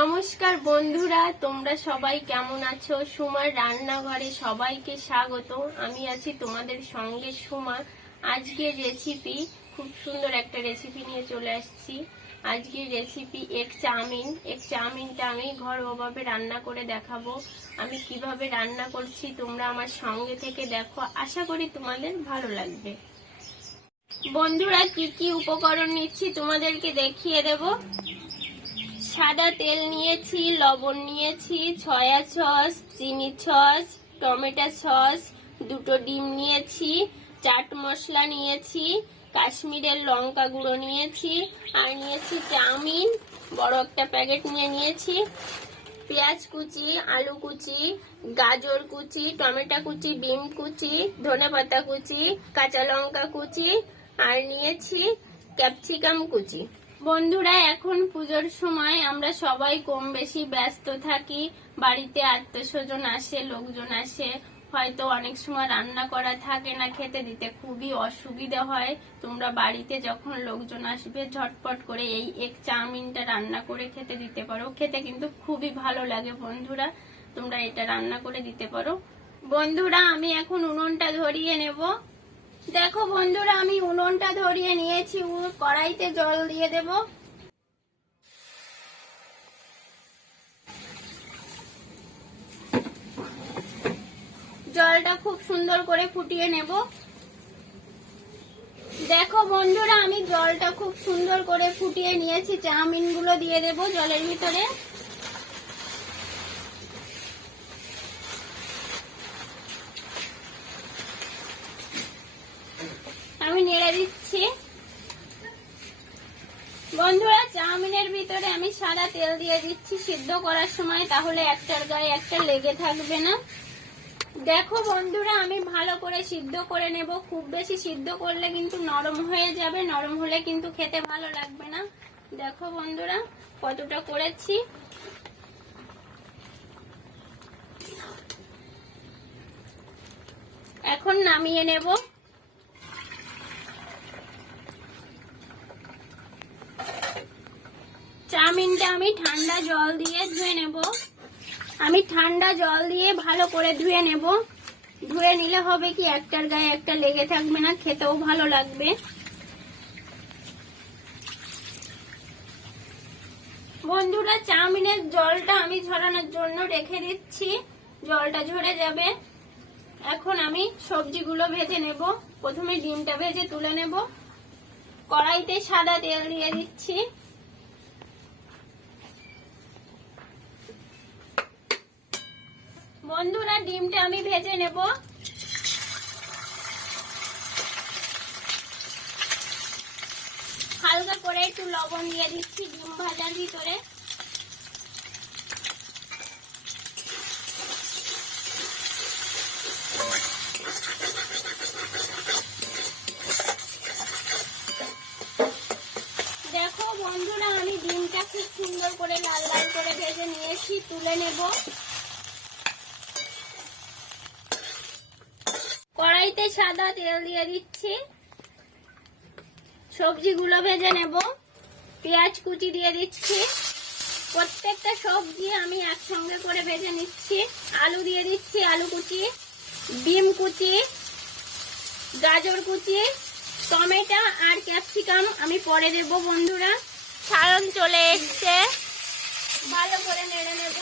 নমস্কার বন্ধুরা, তোমরা সবাই কেমন আছো? সুমার রান্নাঘরে সবাইকে স্বাগত। আমি আছি তোমাদের সঙ্গে সুমা। আজকের রেসিপি খুব সুন্দর একটা রেসিপি নিয়ে চলে আসছি। আজকের রেসিপি এগ চাউমিন। এগ চাউমিনটা আমি ঘরোয়াভাবে রান্না করে দেখাবো। আমি কিভাবে রান্না করছি তোমরা আমার সঙ্গে থেকে দেখো, আশা করি তোমাদের ভালো লাগবে। বন্ধুরা, কি কি উপকরণ নিচ্ছি তোমাদেরকে দেখিয়ে দেব। সাদা তেল নিয়েছি, লবণ নিয়েছি, সয়া সস, চিনি সস, টমেটো সস, দুটো ডিম নিয়েছি, চাট মশলা নিয়েছি, কাশ্মীরের লঙ্কা গুঁড়ো নিয়েছি, আর নিয়েছি চাউমিন বড় একটা প্যাকেট নিয়েছি, পেঁয়াজ কুচি, আলু কুচি, গাজর কুচি, টমেটো কুচি, বিম কুচি, ধনেপাতা কুচি, কাঁচা লঙ্কা কুচি, আর নিয়েছি ক্যাপসিকাম কুচি। বন্ধুরা, এখন পুজোর সময় আমরা সবাই কম বেশি ব্যস্ত থাকি। বাড়িতে আত্মীয় স্বজন আসে, লোকজন আসে, হয়তো অনেক সময় রান্না করা থাকে না, খেতে দিতে খুবই অসুবিধা হয়। তোমরা বাড়িতে যখন লোকজন আসবে ঝটপট করে এই এগ চাউমিনটা রান্না করে খেতে দিতে পারো। খেতে কিন্তু খুবই ভালো লাগে বন্ধুরা, তোমরা এটা রান্না করে দিতে পারো। বন্ধুরা, আমি এখন উনুনটা ধরিয়ে নেব। দেখো বন্ধুরা, আমি উনুনটা ধরিয়ে নিয়েছি। কড়াইতে জল দিয়ে দেব। জলটা খুব সুন্দর করে ফুটিয়ে নেব। দেখো বন্ধুরা, আমি জলটা খুব সুন্দর করে ফুটিয়ে নিয়েছি। চাউমিন গুলো দিয়ে দেব জলের ভিতরে। আমি নেড়ে দিচ্ছি। বন্ধুরা, চাউমিনের ভিতরে আমি সাদা তেল দিয়ে দিচ্ছি সিদ্ধ করার সময়, তাহলে একটার গায়ে একটা লেগে থাকবে না। দেখো বন্ধুরা, আমি ভালো করে সিদ্ধ করে নেব। খুব বেশি সিদ্ধ করলে কিন্তু নরম হয়ে যাবে, নরম হলে কিন্তু খেতে ভালো লাগবে না। দেখো বন্ধুরা কতটা করেছি। এখন নামিয়ে নেব। চাউমিনটা আমি ঠান্ডা জল দিয়ে ধুয়ে নেব। আমি ঠান্ডা জল দিয়ে ভালো করে ধুয়ে নেব। ধুয়ে নিলে হবে কি, একটার গায়ে একটা লেগে থাকবে না, খেতেও ভালো লাগবে। বন্ধুরা, চাউমিনের জলটা আমি ঝরানোর জন্য রেখে দিচ্ছি। জলটা ঝরে যাবে। এখন আমি সবজিগুলো ভেজে নেব। প্রথমে ডিমটা ভেজে তুলে নেব। কড়াইতে সাদা তেল দিয়ে দিচ্ছি। বন্ধুরা, ডিমটা আমি ভেজে নেব। হালকা করে একটু লবণ দিয়ে দিচ্ছি ডিম ভাজার ভিতরে। দেখো বন্ধুরা, আমি ডিমটা খুব সুন্দর করে লাল লাল করে ভেজে নিয়েছি, তুলে নেব। কড়াইতে সাদা তেল দিয়ে দিচ্ছি। সবজিগুলো ভেজে নেব। পেঁয়াজ কুচি দিয়ে দিচ্ছি। প্রত্যেকটা সবজি আমি একসঙ্গে করে ভেজে নিচ্ছি। আলু দিয়ে দিচ্ছি, আলু কুচি, ডিম কুচি, গাজর কুচি, টমেটো আর ক্যাপসিকাম আমি পরে দেব। বন্ধুরা, সারন চলে এসছে, ভালো করে নেড়ে নেব।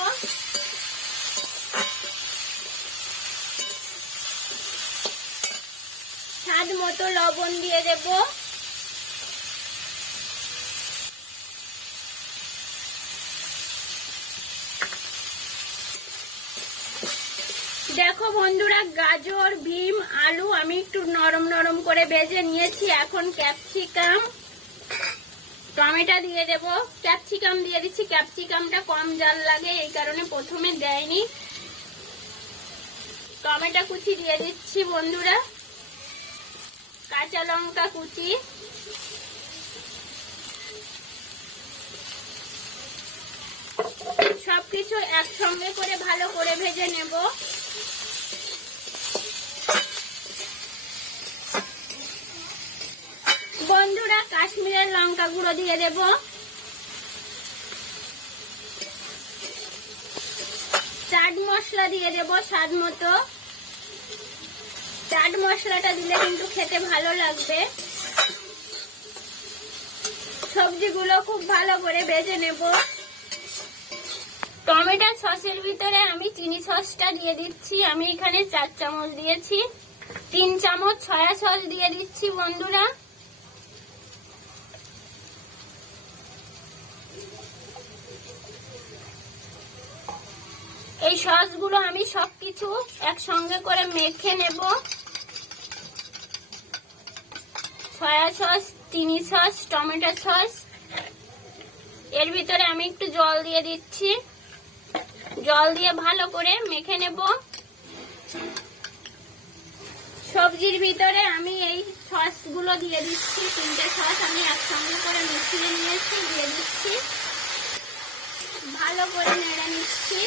স্বাদ মতো লবণ দিয়ে দেব। দেখো বন্ধুরা, গাজর, বিম, আলু আমি একটু নরম নরম করে ভেজে নিয়েছি। এখন ক্যাপসিকাম, টমেটো দিয়ে দেব। ক্যাপসিকাম দিয়ে দিচ্ছি। ক্যাপসিকামটা কম ঝাল লাগে, এই কারণে প্রথমে দেয়নি। টমেটো কুচি দিয়ে দিচ্ছি বন্ধুরা। কাঁচা লঙ্কা কুচি, সবকিছু একসঙ্গে করে ভালো করে ভেজে নেব। বন্ধুরা, কাশ্মীরের লঙ্কা গুঁড়ো দিয়ে দেব। মশলা দিয়ে দেব স্বাদ মতো। চাট মশলাটা দিলে কিন্তু খেতে ভালো লাগবে। সবজিগুলো খুব ভালো করে ভেজে নেব। টমেটো সসের ভিতরে আমি চিনি সসটা দিয়ে দিচ্ছি। আমি এখানে 4 চামচ দিয়েছি। 3 চামচ সয়া সস দিয়ে দিচ্ছি বন্ধুরা। এই সসগুলো আমি সবকিছু একসঙ্গে করে মেখে নেব। সয়া সস, চিনি সস, টমেটো সস, এর ভিতরে আমি একটু জল দিয়ে দিচ্ছি। জল দিয়ে ভালো করে মেখে নেব। সবজির ভিতরে আমি এই সসগুলো দিয়ে দিচ্ছি। 3টে সস আমি একসঙ্গে করে মিশিয়ে নিয়েছি, দিয়ে দিচ্ছি। ভালো করে নেড়ে নিচ্ছি।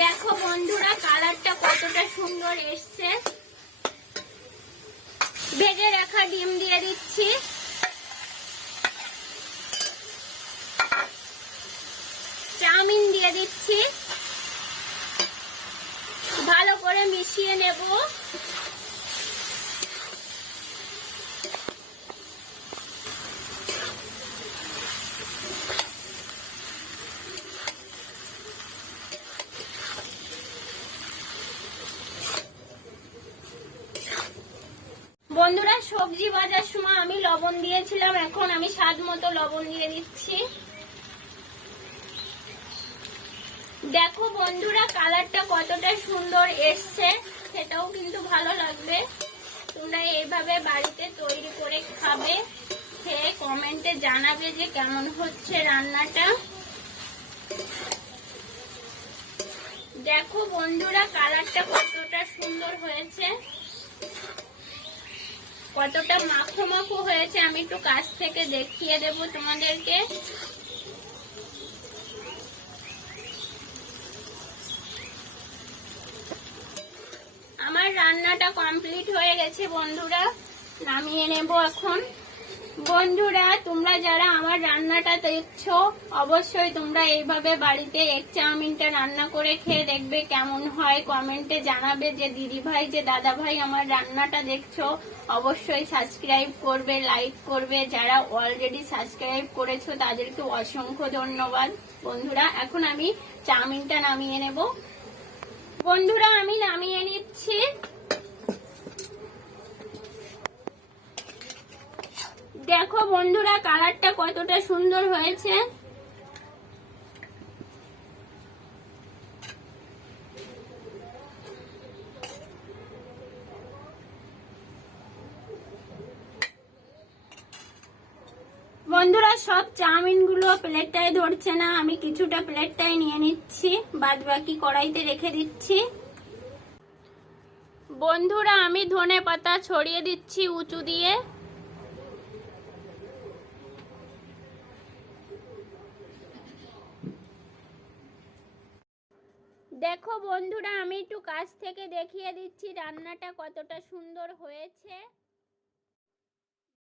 দেখো বন্ধুরা কালারটা কতটা সুন্দর এসছে। ভেজে রাখা ডিম দিয়ে দিচ্ছি। চাউমিন দিয়ে দিচ্ছি। ভালো করে মিশিয়ে নেব। বন্ধুরা সবজি ভাজার সময় আমি লবণ দিয়েছিলাম, এখন আমি স্বাদ মতো লবণ দিয়ে দিচ্ছি। দেখো বন্ধুরা কালারটা কতটা সুন্দর এসছে, সেটাও কিন্তু ভালো লাগবে। তোমরা এইভাবে বাড়িতে তৈরি করে খাবে, খেয়ে কমেন্টে জানাবে যে কেমন হচ্ছে রান্নাটা। দেখো বন্ধুরা কালারটা কতটা সুন্দর হয়েছে, কতটা মাখো মাখো হয়েছে। আমি একটু কাছ থেকে দেখিয়ে দেব তোমাদেরকে। আমার রান্নাটা কমপ্লিট হয়ে গেছে বন্ধুরা, নামিয়ে নেব এখন। বন্ধুরা তোমরা যারা আমার রান্নাটা দেখছো অবশ্যই তোমরা এইভাবে বাড়িতে এগ চাউমিনটা রান্না করে খেয়ে দেখবে কেমন হয়। কমেন্টে জানাবে যে দিদি ভাই, যে দাদা ভাই আমার রান্নাটা দেখছো। অবশ্যই সাবস্ক্রাইব করবে, লাইক করবে। যারা অলরেডি সাবস্ক্রাইব করেছো তাদেরকে অসংখ্য ধন্যবাদ। বন্ধুরা এখন আমি চাউমিনটা নামিয়ে নেব। বন্ধুরা আমি নামিয়ে নিচ্ছি। দেখো বন্ধুরা কালারটা কতটা সুন্দর হয়েছে। বন্ধুরা সব চাউমিন গুলো প্লেটটায় ধরছে না, আমি কিছুটা প্লেটটায় নিয়ে নিচ্ছি, বাদ বাকি কড়াইতে রেখে দিচ্ছি। বন্ধুরা আমি ধনে পাতা ছড়িয়ে দিচ্ছি উঁচু দিয়ে। দেখো বন্ধুরা আমি একটু কাছ থেকে দেখিয়ে দিচ্ছি রান্নাটা কতটা সুন্দর হয়েছে।